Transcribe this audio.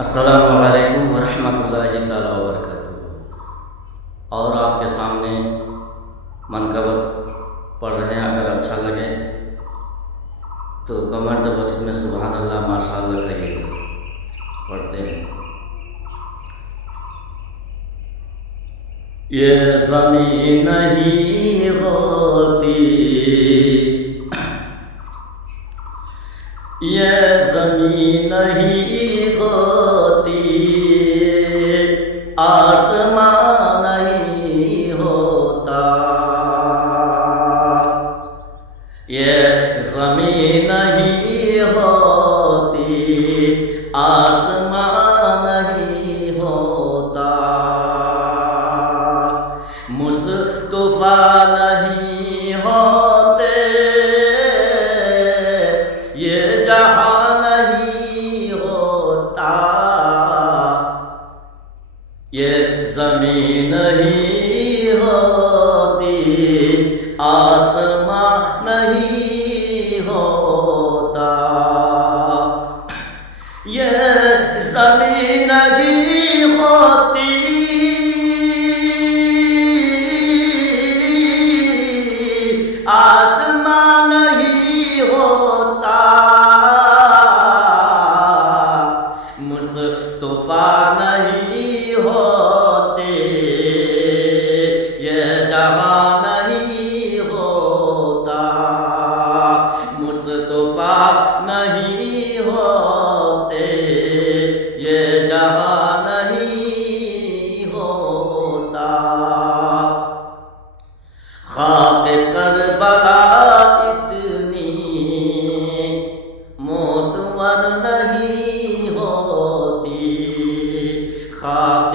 السلام علیکم ورحمۃ اللہ تعالیٰ وبرکاتہ۔ اور آپ کے سامنے منقبت پڑھ رہے ہیں، اگر اچھا لگے تو کمنٹ باکس میں سبحان اللہ ماشاء اللہ کہیے گا۔ پڑھتے ہیں۔ یہ زمین نہیں ہوتی، یہ زمین نہیں ہوتی، آسمان نہیں ہوتا، یہ زمین نہیں ہوتی، آسمان نہیں ہوتا، مصطفیٰ نہیں ہوتے، یہ جہاں نہیں ہوتا، یہ زمین نہیں ہوتی، آسمان نہیں ہوتا، یہ زمین نہیں ہوتی، آسمان نہیں ہوتا، مصطفیٰ نہیں ہوتے، یہ جہاں نہیں ہوتا، مصطفیٰ نہیں ہوتے، یہ جہاں نہیں ہوتا، خاک کربلا اتنی معتبر نہیں ہوتی، خاک